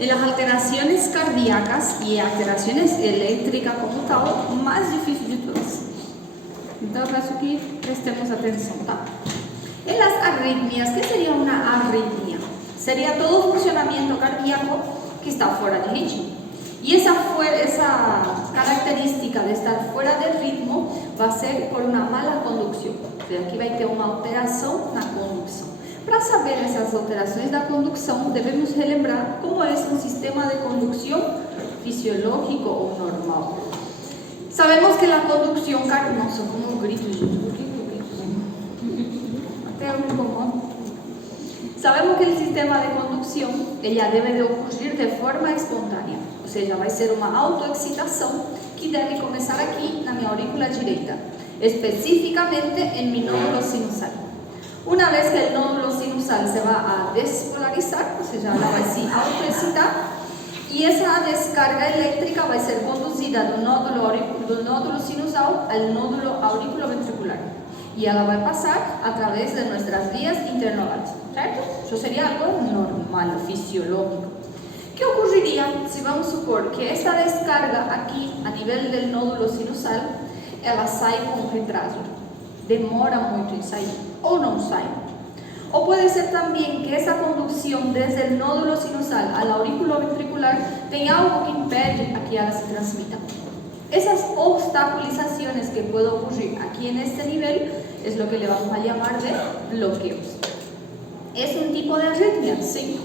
En las alteraciones cardíacas y alteraciones eléctricas como tal, más difícil de todas. Então, eu peço que prestemos atenção, tá? En las arritmias, ¿qué sería una arritmia? Sería todo funcionamiento cardíaco que está fuera de ritmo. Y esa característica de estar fuera del ritmo va a ser por una mala conducción. Entonces, aquí va a ter una alteración na conducción. Para saber esas alteraciones da conducción, debemos relembrar cómo es un sistema de conducción fisiológico o normal. Sabemos que la conducción cardíaca... Nossa, como eu grito, gente. Por que eu grito? Até eu me incomodo. Sabemos que el sistema de conducción ella debe de ocurrir de forma espontánea. Ou seja, vai ser uma autoexcitação que deve começar aqui na minha aurícula direita, específicamente en mi nódulo sinusal. Una vez que el nódulo sinusal se va a despolarizar, o sea, ela vai se autoexcitar, y esa descarga eléctrica va a ser conducida del nódulo sinusal al nódulo auriculoventricular. Y ela vai pasar a través de nuestras vías internodales, ¿cierto? Eso sería algo normal, fisiológico. ¿Qué ocurriría si vamos a supor que esta descarga aquí, a nivel del nódulo sinusal, ela sai con retraso? Demora muito en sair, o no sai. O puede ser también que esa conducción desde el nódulo sinusal al aurículo ventricular tenga algo que impede a que ella se transmita. Esas obstaculizaciones que pueden ocurrir aquí en este nivel es lo que le vamos a llamar de bloqueos. ¿Es un tipo de arritmia? Sí,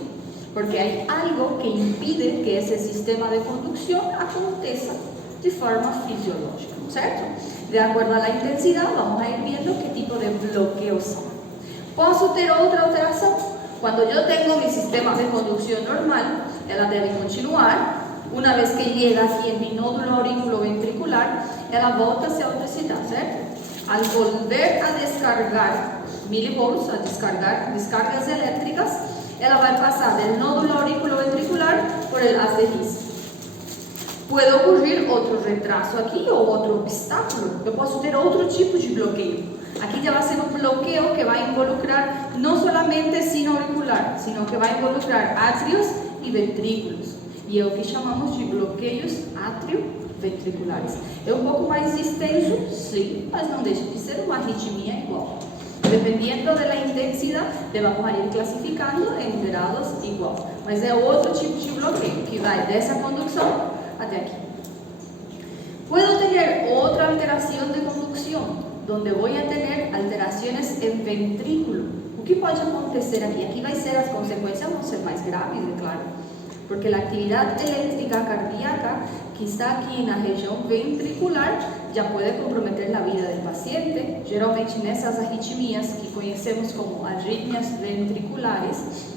porque hay algo que impide que ese sistema de conducción aconteça de forma fisiológica, ¿cierto? De acuerdo a la intensidad vamos a ir viendo qué tipo de bloqueos son. Posso ter outra alteração? Quando eu tenho mi sistema de conducción normal, ela debe continuar. Una vez que llega aquí en mi nódulo auriculoventricular, ela volta a se autoexcitar, ¿cierto? Al volver a descargar milivolts, a descargar descargas eléctricas, ela vai pasar del nódulo auriculoventricular por el haz de His. Puede ocurrir outro retraso aqui ou outro obstáculo. Eu posso ter outro tipo de bloqueio. Aquí ya va a ser un bloqueo que va a involucrar no solamente sino auricular, sino que va a involucrar átrios y ventrículos. Y es lo que llamamos de bloqueos atrioventriculares. Es un poco más extenso, sí, mas no deja de ser una arritmia igual. Dependiendo de la intensidad, le vamos a ir clasificando en grados igual. Mas es otro tipo de bloqueo que va de esa conducción hasta aquí. Puedo tener otra alteración de conducción, donde voy a tener alteraciones en ventrículo. O que pode acontecer aqui? Aqui vai ser, as consequências vão ser mais graves, é claro, porque a atividade elétrica cardíaca que está aqui na região ventricular já pode comprometer a vida do paciente. Geralmente nessas arritmias que conhecemos como arritmias ventriculares,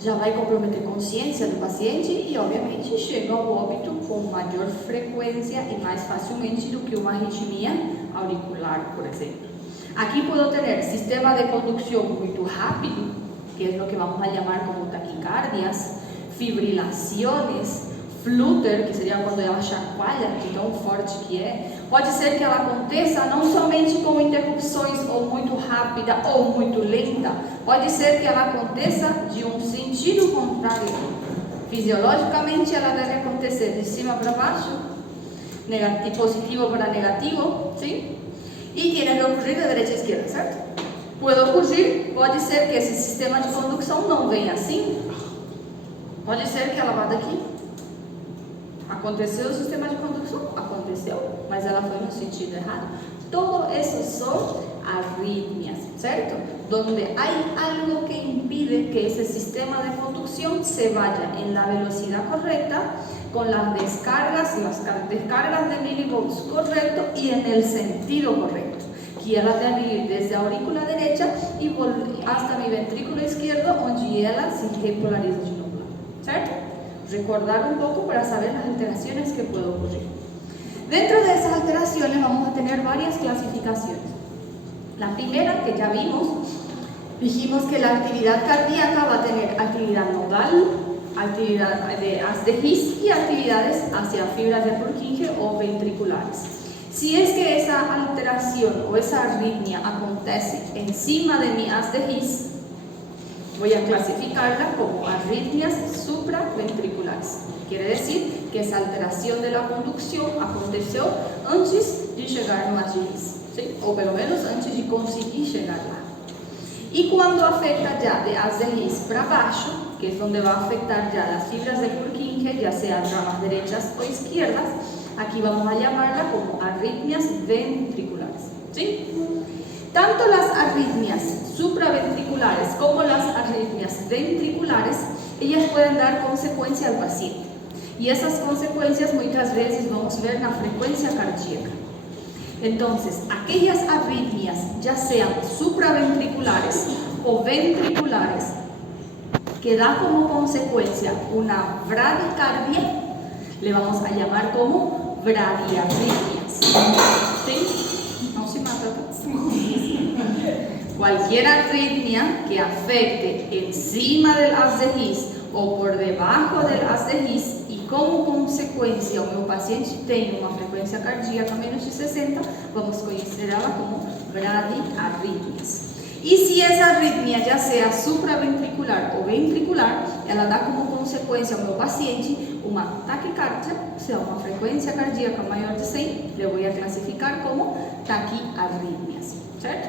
já vai comprometer a consciência do paciente e, obviamente, chega ao óbito com maior frequência e mais facilmente do que uma arritmia auricular, por exemplo. Aqui puedo ter sistema de conducción muito rápido, que es lo que vamos a llamar como taquicardias, fibrilaciones, flutter, que seria quando ela chacoalha, de tão forte que é. Pode ser que ela aconteça não somente com interrupções ou muito rápida ou muito lenta, pode ser que ela aconteça de um sentido contrário. Fisiologicamente ela deve acontecer de cima para baixo, positivo para negativo, ¿sí? Y tiene que ocurrir de derecha a izquierda, ¿cierto? Puede ocurrir, pode ser que esse sistema de condução não venha assim, pode ser que ela vá daqui. Aconteceu o sistema de condução? Aconteceu, mas ela foi no sentido errado. Todo eso son arritmias, ¿cierto? Donde hay algo que impide que ese sistema de conducción se vaya en la velocidad correcta, con las descargas de milivolts correcto y en el sentido correcto. Que ela deve ir desde a aurícula derecha y hasta mi ventrículo izquierdo, onde ela se repolariza de novo, ¿cierto? Recordar un poco para saber las alteraciones que pueden ocurrir. Dentro de esas alteraciones vamos a tener varias clasificaciones. La primera, que ya vimos, dijimos que la actividad cardíaca va a tener actividad nodal, actividad de haz de His y actividades hacia fibras de Purkinje o ventriculares. Si es que esa alteración o esa arritmia acontece encima de mi haz de His, voy a clasificarla como arritmias supraventriculares. quiere decir que esa alteración de la conducción aconteció antes de llegar no haz de His, ¿sí? O pelo menos antes de conseguir llegar lá. Y cuando afecta ya de haz de His para baixo, que es donde va a afectar ya las fibras de Purkinje, ya sean ramas derechas o izquierdas, aquí vamos a llamarla como arritmias ventriculares, ¿sí? Tanto las arritmias supraventriculares como las arritmias ventriculares, ellas pueden dar consecuencia al paciente. Y esas consecuencias muchas veces vamos a ver en la frecuencia cardíaca. Entonces, aquellas arritmias, ya sean supraventriculares o ventriculares, que da como consecuencia una bradicardia, le vamos a llamar como bradiarritmias. ¿Sí? No se mata. Cualquier arritmia que afecte encima del haz de His o por debajo del haz de His y como consecuencia o meu paciente tem uma frequência cardíaca menos de 60, vamos considerarla como bradiarritmias. Y si esa arritmia ya sea supraventricular o ventricular, ela dá como consecuencia ao meu paciente uma taquicardia, o sea, uma frecuencia cardíaca maior de 100, le voy a clasificar como taquiarritmias, ¿cierto?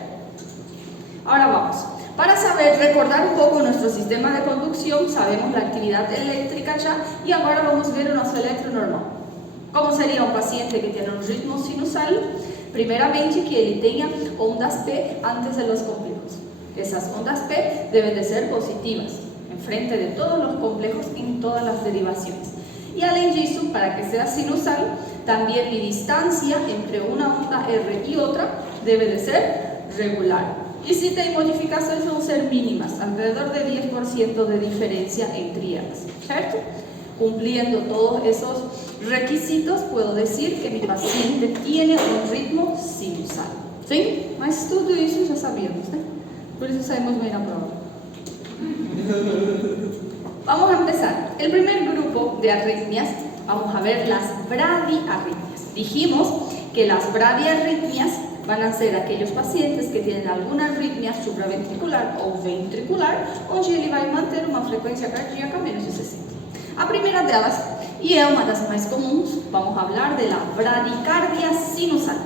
Ahora vamos, para saber, recordar un poco nuestro sistema de conducción, sabemos la actividad eléctrica ya, y ahora vamos a ver nuestro electro normal. ¿Cómo sería un paciente que tiene un ritmo sinusal? Primeramente, que él tenga ondas P antes de los complejos. Esas ondas P deben de ser positivas, en frente de todos los complejos en todas las derivaciones. Y além disso, para que sea sinusal, también mi distancia entre una onda R y otra debe de ser regular. Y si hay modificaciones, van a ser mínimas, alrededor de 10% de diferencia entre ellas, ¿cierto? Cumpliendo todos esos requisitos, puedo decir que mi paciente tiene un ritmo sinusal, ¿sí? Mas todo eso ya sabíamos, ¿eh? Por eso sabemos bien la prueba. Vamos a empezar. El primer grupo de arritmias, vamos a ver las bradiarritmias. Dijimos que las bradiarritmias van a ser aquellos pacientes que tienen alguna arritmia supraventricular o ventricular, onde ele vai manter uma frequência cardíaca menos de 60. A primeira delas, e é uma das mais comuns, vamos falar da bradicardia sinusal.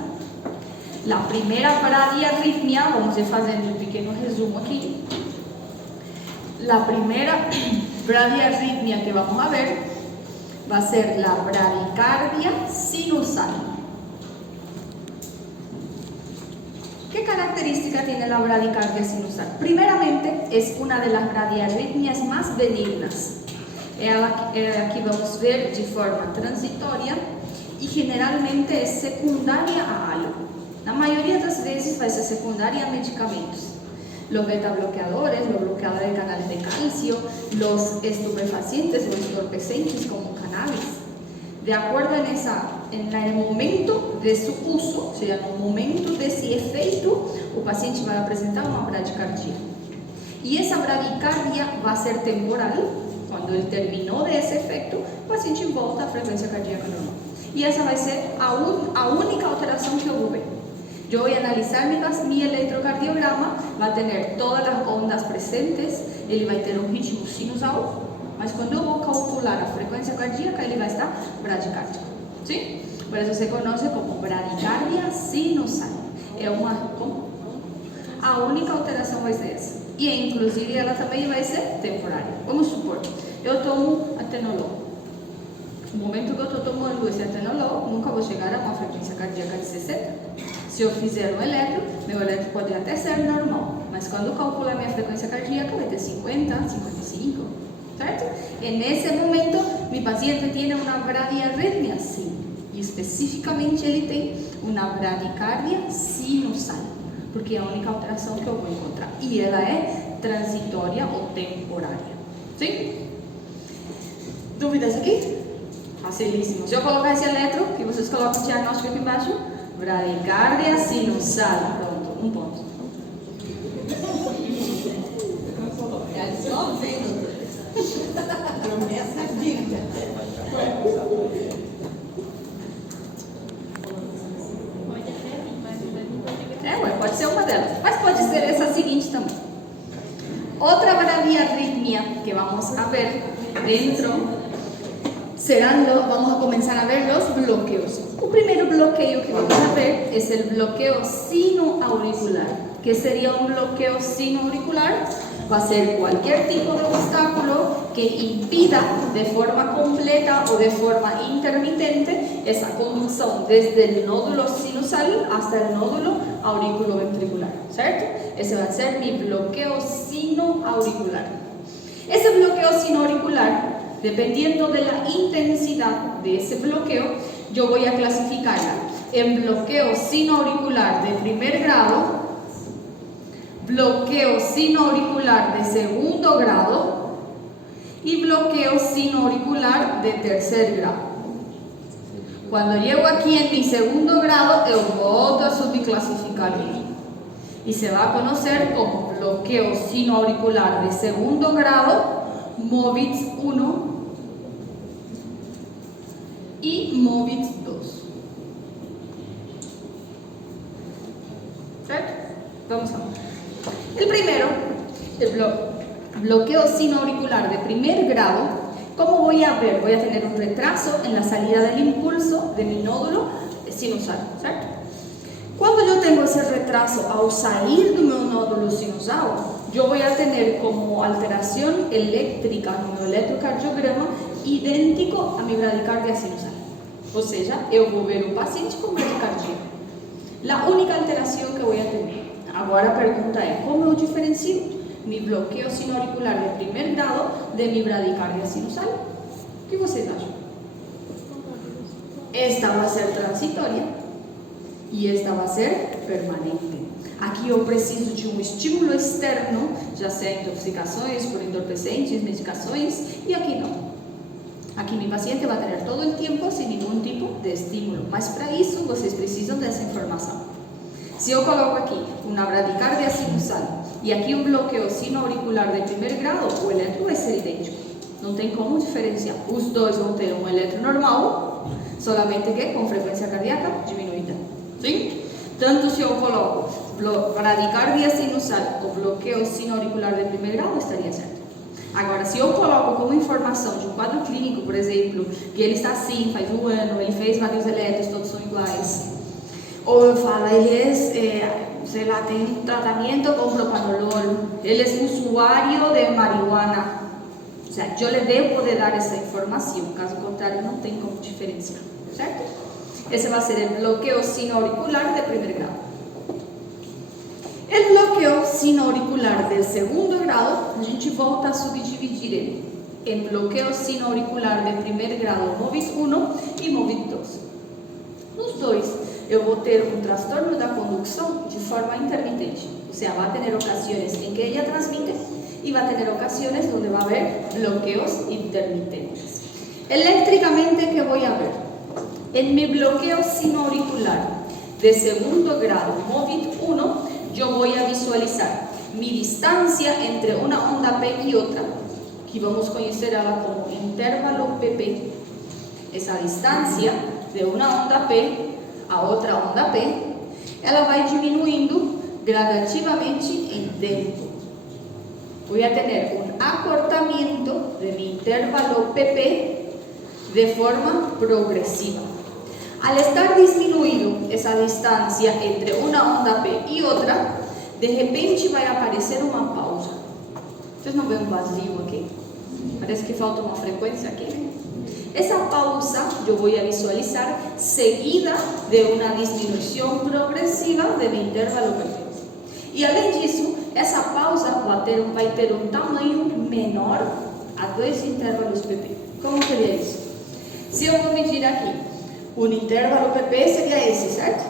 A primeira bradiarritmia, vamos ir fazendo um pequeno resumo aqui. A primeira bradiarritmia que vamos a ver vai ser a bradicardia sinusal. ¿Qué característica tiene la bradicardia sinusal? Primeramente, es una de las bradiarritmias más benignas. Aquí vamos a ver de forma transitoria y generalmente es secundaria a algo. La mayoría de las veces va a ser secundaria a medicamentos. Los beta-bloqueadores, los bloqueadores de canales de calcio, los estupefacientes o entorpecentes como cannabis. De acuerdo en el momento de su uso, o sea, en el momento de ese efecto, o paciente va a presentar una bradicardia. Y esa bradicardia va a ser temporal. Cuando él terminó de ese efecto, el paciente volta a frecuencia cardíaca normal. Y esa va a ser la única alteración que yo voy a ver. Yo voy a analizar mi electrocardiograma, va a tener todas las ondas presentes, él va a tener un ritmo sinusal. Mas quando eu vou calcular a frequência cardíaca, ele vai estar bradicárdico, ¿sí? Por eso se conoce como bradicardia sinusal. A única alteração vai ser essa. E inclusive ela também vai ser temporária. Vamos supor, eu tomo atenolol. No momento que eu estou tomando esse atenolol, nunca vou chegar a uma frequência cardíaca de 60. Se eu fizer um eletro, meu eletro pode até ser normal. Mas quando eu calcular minha frequência cardíaca, vai ter 50, 55. ¿Cierto? En ese momento, mi paciente tiene una bradiarritmia, sí, y específicamente él tiene una bradicardia sinusal, porque es la única alteración que yo voy a encontrar, y ella es transitoria o temporaria, ¿sí? ¿Dúvidas aquí? Facilísimo. Se eu colocar esse eletro, que vocês colocam o diagnóstico aqui embaixo, bradicardia sinusal, pronto, um ponto. Promessa dita. Pode ser uma delas, mas pode ser essa seguinte também. Outra bradiarritmia que vamos a ver dentro vamos a comenzar a ver los bloqueos. El primer bloqueo que vamos a ver es el bloqueo sinoauricular. ¿Qué sería un bloqueo sinoauricular? Va a ser cualquier tipo de obstáculo que impida de forma completa o de forma intermitente esa conducción desde el nódulo sinusal hasta el nódulo auriculoventricular, ¿cierto? Ese va a ser mi bloqueo sinoauricular. Ese bloqueo sinoauricular, dependiendo de la intensidad de ese bloqueo, yo voy a clasificarla en bloqueo sinoauricular de primer grado, bloqueo sinoauricular de segundo grado y bloqueo sinoauricular de tercer grado. Cuando llego aquí en mi segundo grado, yo volto a subclasificar y se va a conocer como bloqueo sinoauricular de segundo grado, MOVITS 1 y MOVITS 2. ¿Cierto? Vamos a ver. El primero, el bloqueo sinoauricular de primer grado. ¿Cómo voy a ver? Voy a tener un retraso en la salida del impulso de mi nódulo sinusal, ¿cierto? Cuando yo tengo ese retraso al salir de mi nódulo sinusal, yo voy a tener como alteración eléctrica en mi electrocardiograma idéntico a mi bradicardia sinusal. O sea, yo voy a ver un paciente con bradicardia. La única alteración que voy a tener. Agora a pergunta é, como eu diferencio mi bloqueo sinoauricular de primer grado de mi bradicardia sinusal? O que vocês acham? Esta va a ser transitoria y esta va a ser permanente. Aquí yo preciso de un estímulo externo, ya sea intoxicaciones por entorpecentes, medicaciones, y aquí no. Aquí mi paciente va a tener todo el tiempo sin ningún tipo de estímulo, mas para eso vocês precisam dessa informação. Si yo coloco aquí una bradicardia sinusal y aquí un bloqueo sinoauricular de primer grado, o eletro vai ser idêntico. Não tem como diferenciar. Os dois vão ter um eletro normal, solamente que com frequência cardíaca diminuída. Sim? Tanto se eu coloco bradicardia sinusal ou bloqueo sinoauricular de primeiro grau, estaria certo. Agora, se eu coloco como informação de um quadro clínico, por exemplo, que ele está assim, faz um ano, ele fez vários eletros, todos são iguais. Ou eu falo, ele sei lá, tem um tratamento com propanolol, ele é usuário de marihuana. O sea, eu lhe devo de dar essa informação, caso contrário, não tem como diferenciar, certo? Esse vai ser o bloqueo sinoauricular de primeiro grau. O bloqueo sinoauricular del segundo grado, a gente volta a subdividir ele em bloqueo sinoauricular de primeiro grado, MOVITS 1 e MOVITS 2. Nos dois, eu vou ter um transtorno da condução de forma intermitente. O sea, vai ter ocasiões em que ela transmite e vai ter ocasiões onde vai haver bloqueos intermitentes. Eléctricamente, que vou a ver? En mi bloqueo sinoauricular de segundo grado, MOVITS 1, yo voy a visualizar mi distancia entre una onda P y otra, que vamos a conocerla como intervalo PP. Esa distancia de una onda P a otra onda P, ela vai diminuindo gradativamente en tiempo. Voy a tener un acortamiento de mi intervalo PP de forma progresiva. Al estar disminuido esa distancia entre una onda P y otra, de repente vai aparecer uma pausa. Vocês não veem um vazio aqui? Parece que falta uma frequência aqui, né? Essa pausa eu vou visualizar seguida de uma disminuição progressiva do intervalo PP. E além disso, essa pausa vai ter um tamanho menor a dois intervalos PP. Como seria isso? Se eu vou medir aqui, o intervalo PP seria esse, certo?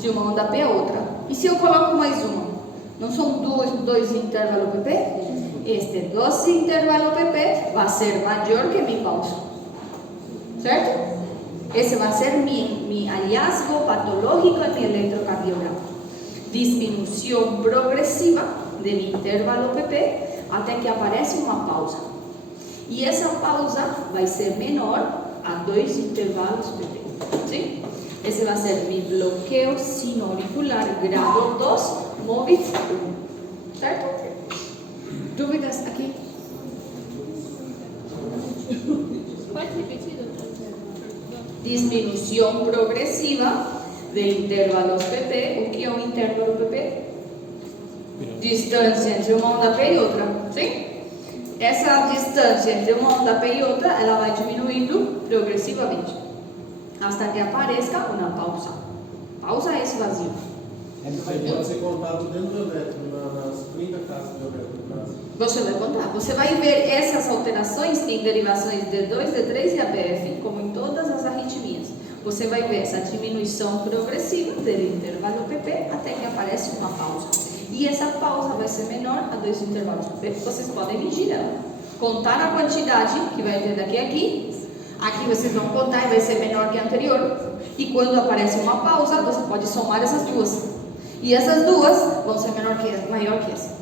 De uma onda P a outra. E se eu coloco mais uma? Não são dois intervalos PP? Este dois intervalo PP vai ser maior que mi pausa. Certo? Esse vai ser mi hallazgo patológico en mi electrocardiograma. Disminuição progressiva do intervalo PP até que aparece uma pausa. E essa pausa vai ser menor a dois intervalos PP. ¿Sí? Ese va a ser mi bloqueo sinoauricular grado 2, MOVITS 1. ¿Cierto? ¿Dúvidas aquí? Pode repetir, doutor? Disminuição progressiva de intervalos PP. O que é um intervalo PP? Distância entre uma onda P e outra, sim? Essa distância entre uma onda P e outra, ela vai diminuindo progressivamente, hasta que apareça uma pausa. Pausa é esse vazio. Pode ser contado dentro do elétrico, nas 30 casas do elétrico. Você vai contar. Você vai ver essas alterações em derivações D2, D3 e ABF, como em todas as arritmias. Você vai ver essa diminuição progressiva do intervalo PP até que aparece uma pausa. E essa pausa vai ser menor a 2 intervalos PP. Vocês podem medir ela. Contar a quantidade que vai ter daqui a aqui. Aqui vocês vão contar e vai ser menor que a anterior. E quando aparece uma pausa, você pode somar essas duas. E essas duas vão ser maior que essa.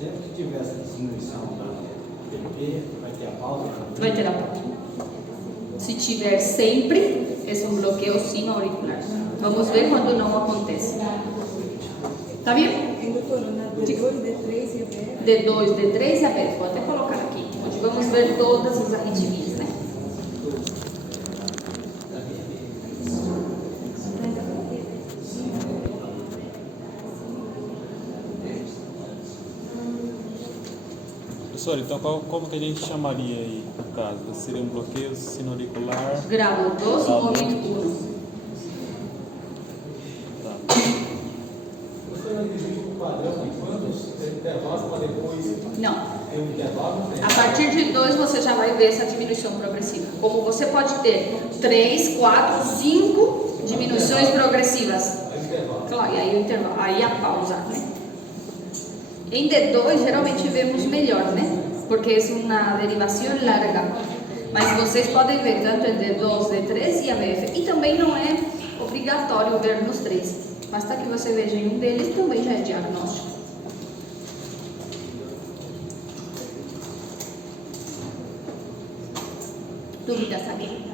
Sempre que tiver essa diminuição da PP, vai ter a pausa? Vai ter a pausa. Se tiver sempre, esse é um bloqueio sino-auricular. Vamos ver quando não acontece. Tá vendo? Doutora, na D2, D3 e ABF? D2, D3 e ABF. Vou até colocar aqui, onde vamos ver todas as arritmias, né? Professor, então como que a gente chamaria aí, no caso? Seria um bloqueio sino-auricular? Grau 2, movimento 1. Tá. Você não existe um padrão de quantos intervalos para depois Não. ter um intervalo? A partir de 2 você já vai ver essa diminuição progressiva. Como você pode ter 3, 4, 5 diminuições progressivas. Claro, e aí o intervalo, aí a pausa, né? Em D2 geralmente vemos melhor, né? Porque é uma derivação larga. Mas vocês podem ver tanto em D2, D3 e ABF. E também não é obrigatório ver nos três. Basta que você veja em um deles, também já é diagnóstico. Dúvidas aqui?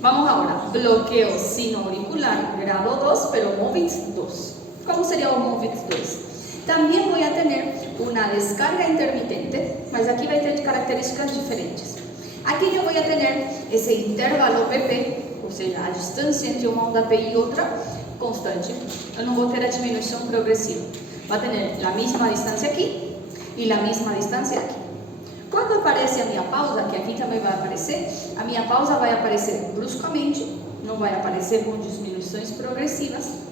Vamos agora. Bloqueo sino-auricular grado 2, pero MOVITS 2. ¿Cómo sería o MOVITS 2? También voy a tener una descarga intermitente, mas aquí va a tener características diferentes. Aquí yo voy a tener ese intervalo PP, ou seja, a distância entre uma onda P e outra, constante. Eu não vou ter a diminuição progressiva. Vai ter a mesma distância aqui e a mesma distância aqui. Quando aparece a minha pausa, que aqui também vai aparecer, a minha pausa vai aparecer bruscamente, não vai aparecer com diminuições progressivas.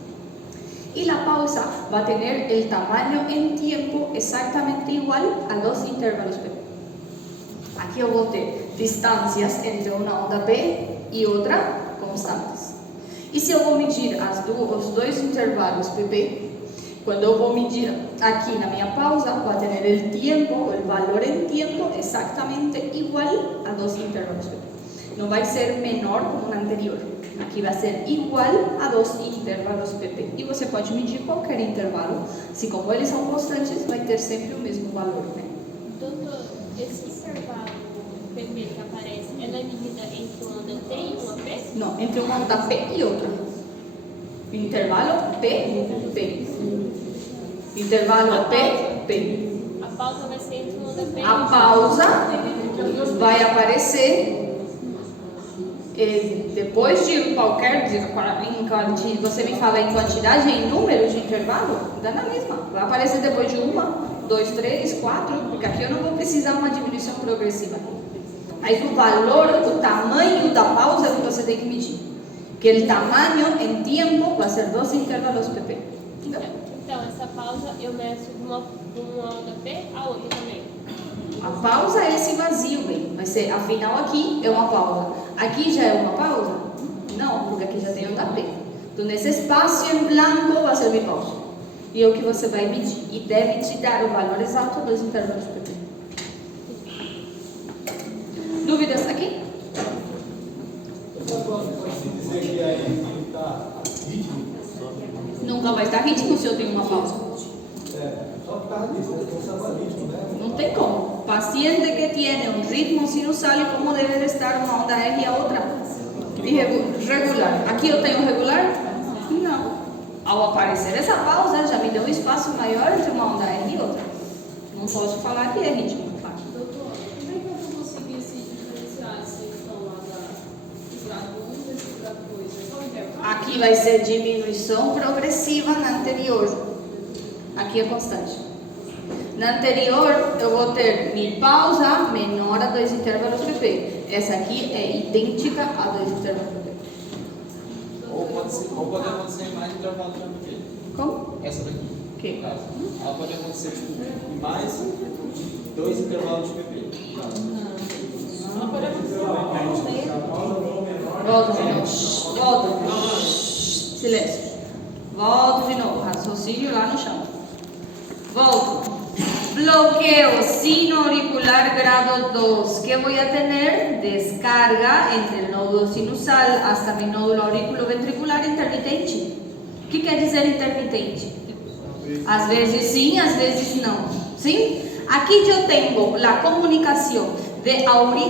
Y la pausa va a tener el tamaño en tiempo exactamente igual a los intervalos P. Aquí yo voy a tener distancias entre una onda P y otra constantes. Y si yo voy a medir os dois intervalos PP, cuando yo voy a medir aquí en mi pausa, va a tener el tiempo, el valor en tiempo exactamente igual a dos intervalos PP. No va a ser menor como el anterior. Aqui vai ser igual a 2 intervalos PP. E você pode medir qualquer intervalo. Se como eles são constantes, vai ter sempre o mesmo valor, né? Doutor, esse intervalo PP que aparece, ela é medida entre uma onda T e uma P? Não, entre uma onda P e outra. Intervalo P, P. Intervalo P, P. A pausa vai ser entre uma onda P e A pausa vai aparecer depois de qualquer, você me fala em quantidade, em número de intervalo, dá na mesma. Vai aparecer depois de 1, 2, 3, 4, porque aqui eu não vou precisar uma diminuição progressiva. Mas o valor, o tamanho da pausa é o que você tem que medir. Que o tamanho em tempo vai ser 2 intervalos PP. Entendeu? Então, essa pausa eu meço de uma onda P a outra também. A pausa é esse vazio, bem. Vai ser, afinal, aqui é uma pausa. Aqui já é uma pausa? Não, porque aqui já tem onda P. Então, nesse espaço em branco vai ser minha pausa. E é o que você vai medir. E deve te dar o valor exato dos intervalos PP. Dúvidas aqui? Pode-se dizer que aí está ritmo? Nunca vai estar ritmo se eu tenho uma pausa. Só por causa disso, né? Conserva ritmo, né? Não tem como. Paciente que tem um ritmo sinusal, como deve estar uma onda R e a outra? Irregular. Aqui eu tenho regular? Não. Ao aparecer essa pausa, já me deu um espaço maior entre uma onda R e outra. Não posso falar que é ritmo, claro. Doutor, como é que eu vou coisa? Qual o intervalo? Aqui vai ser diminuição progressiva na anterior. Aqui é constante. Na anterior, eu vou ter mi pausa menor a 2 intervalos pp. Essa aqui é idêntica a 2 intervalos pp. Ou pode acontecer em mais intervalos de PP. Como? Essa daqui, Que? no caso. Ela pode acontecer em mais 2 intervalos de PP. Ela pode acontecer. Volta. Silêncio. Volto de novo. Raciocínio lá no chão. Volto. Bloqueo sino auricular grado 2. ¿Qué voy a tener? Descarga entre el nódulo sinusal hasta mi nódulo auriculoventricular intermitente. O que quer dizer intermitente? Às vezes sim, às vezes não. Sim? Aqui eu tenho a comunicação de nódulo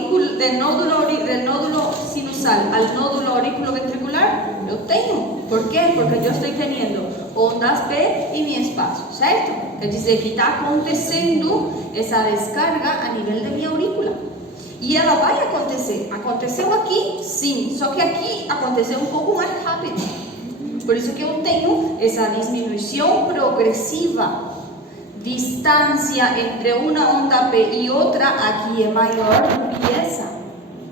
sinusal al nódulo auriculoventricular. Eu tenho. ¿Por quê? Porque eu estou tendo ondas P e mi espaço, certo? Quer dizer que está acontecendo essa descarga a nível de minha aurícula. E ela vai acontecer. Aconteceu aqui? Sim. Só que aqui aconteceu um pouco mais rápido. Por isso que eu tenho essa diminuição progressiva. Distância entre uma onda P e outra aqui é maior do que essa.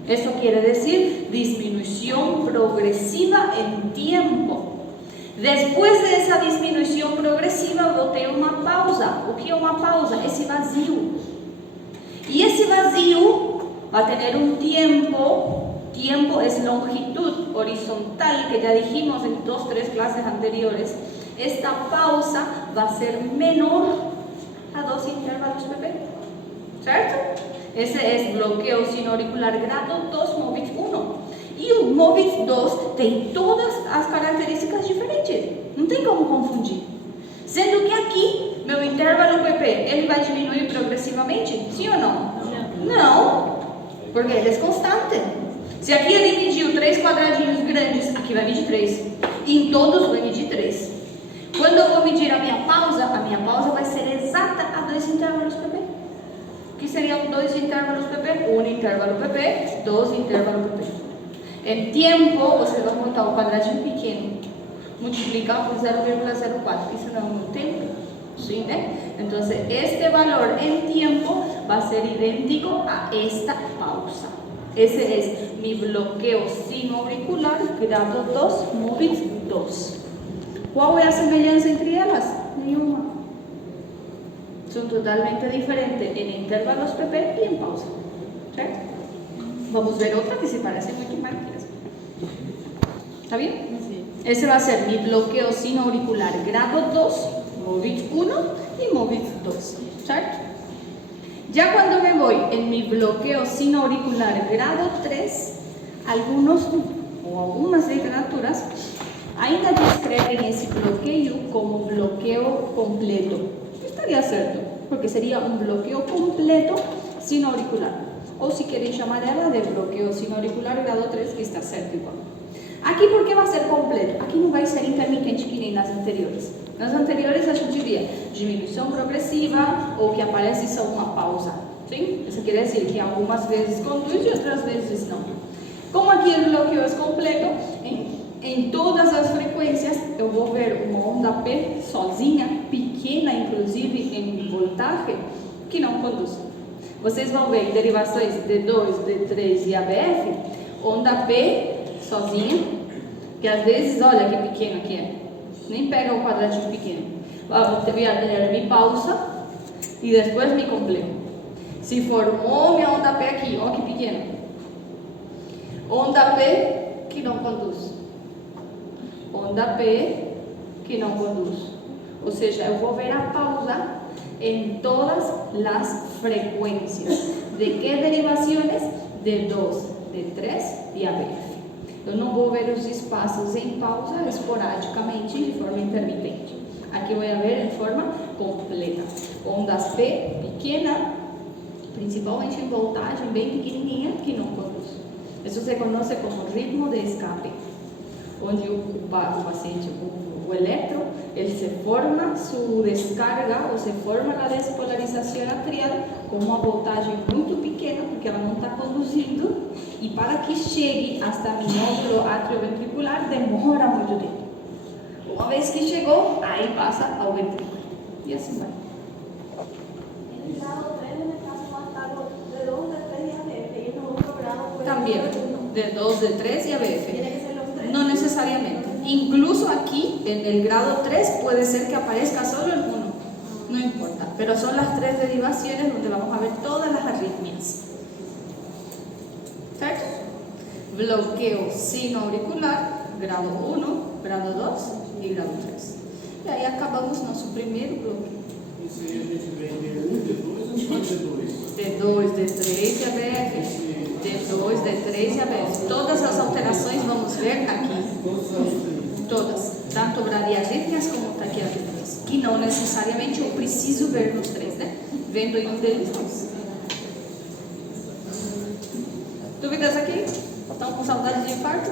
Isso quer dizer disminuição progressiva em tempo. Depois dessa diminuição progressiva, vou ter uma pausa. O que é uma pausa? Esse vazio. E esse vazio vai ter um tempo. Tempo é longitud horizontal, que já dijimos em 2, 3 clases anteriores. Esta pausa vai ser menor a 2 intervalos pp. Certo? Esse é bloqueio sinoauricular grado 2, MOVIT 1. E o MOVIT 2 tem todas as características diferentes. Não tem como confundir. Sendo que aqui, meu intervalo pp, ele vai diminuir progressivamente? Sim ou não? Não. Porque ele é constante. Se aqui ele mediu 3 quadradinhos grandes, aqui vai medir 3. E em todos vai medir 3. Quando eu vou medir a minha pausa vai ser exata a 2 intervalos pp. O que seriam 2 intervalos pp? 1 intervalo pp, 2 intervalos pp. Em tempo, você vai botar o quadradinho pequeno, multiplicar por 0,04. Isso não é um tempo? Sim, né? Então, este valor em tempo vai ser idêntico a esta pausa. Esse é mi bloqueio sinoauricular grado 2, MOVIT 2. Qual é a semelhança entre elas? Nenhuma. São totalmente diferentes em intervalos pp e em pausa. Certo? Vamos ver outra que se parece muito mais que essa. ¿Está bien? Sí. Ese va a ser mi bloqueo sinoauricular grado 2, MOVIT 1 y MOVIT 2. ¿Cierto? Ya cuando me voy en mi bloqueo sinoauricular grado 3, algunos o algunas literaturas ainda descrevem esse bloqueio como bloqueo completo. Estaria certo, porque seria um bloqueo completo sinoauricular. Ou se querem chamar ela de bloqueo sinoauricular grado 3, que está certo igual. Aqui, por que vai ser completo? Aqui não vai ser intermitente que nem nas anteriores. Nas anteriores a gente via diminuição progressiva ou que aparece só uma pausa. Sim? Isso quer dizer que algumas vezes conduz e outras vezes não. Como aqui o bloqueio é completo, em todas as frequências eu vou ver uma onda P sozinha, pequena inclusive em voltagem, que não conduz. Vocês vão ver derivações D2, D3 e ABF, onda P sozinha, que às vezes, olha que pequeno que é, nem pega o quadradinho pequeno. Eu vou mi pausa e depois mi completo. Se formou minha onda P aqui, olha que pequeno. Onda P que não conduz. Onda P que não conduz. Ou seja, eu vou ver a pausa en todas las frecuencias. ¿De qué derivaciones? De 2, de 3 y ABF. Eu não vou ver os espaços em pausa esporadicamente, de forma intermitente. Aqui eu vou ver em forma completa. Ondas P pequena, principalmente em voltagem bem pequenininha, que não conduz. Isso se conhece como ritmo de escape, onde o paciente, o electro, ele se forma su descarga o se forma la despolarización atrial com uma voltagem muito pequena, porque ela não está conduzindo, e para que chegue até minódulo atrioventricular demora muito tempo. Uma vez que chegou, aí passa ao ventrículo. E assim vai. En el grado 3, en el caso más tarde, de 2, de 3 y ABF. Y en el otro grado, pues, Também, de 2, de 3 y ABF. tiene que ser los 3. No necesariamente. Incluso aquí, en el grado 3, puede ser que aparezca solo el 1. No importa. Pero son las 3 derivaciones donde vamos a ver todas las arritmias. ¿Certo? Bloqueo sinoauricular, grado 1, grado 2 y grado 3. E aí acabamos nosso primeiro bloqueio. Isso aí a gente vem D1, D2 ou só D2? D2, D3 e ABF. D2, D3 e ABF. Todas as alterações vamos ver aqui. Todas. Tanto bradiarritmias como taquiarritmias. Que não necessariamente eu preciso ver nos 3, né? Vendo em um deles dois. Dúvidas aqui? Estão com saudade de infarto?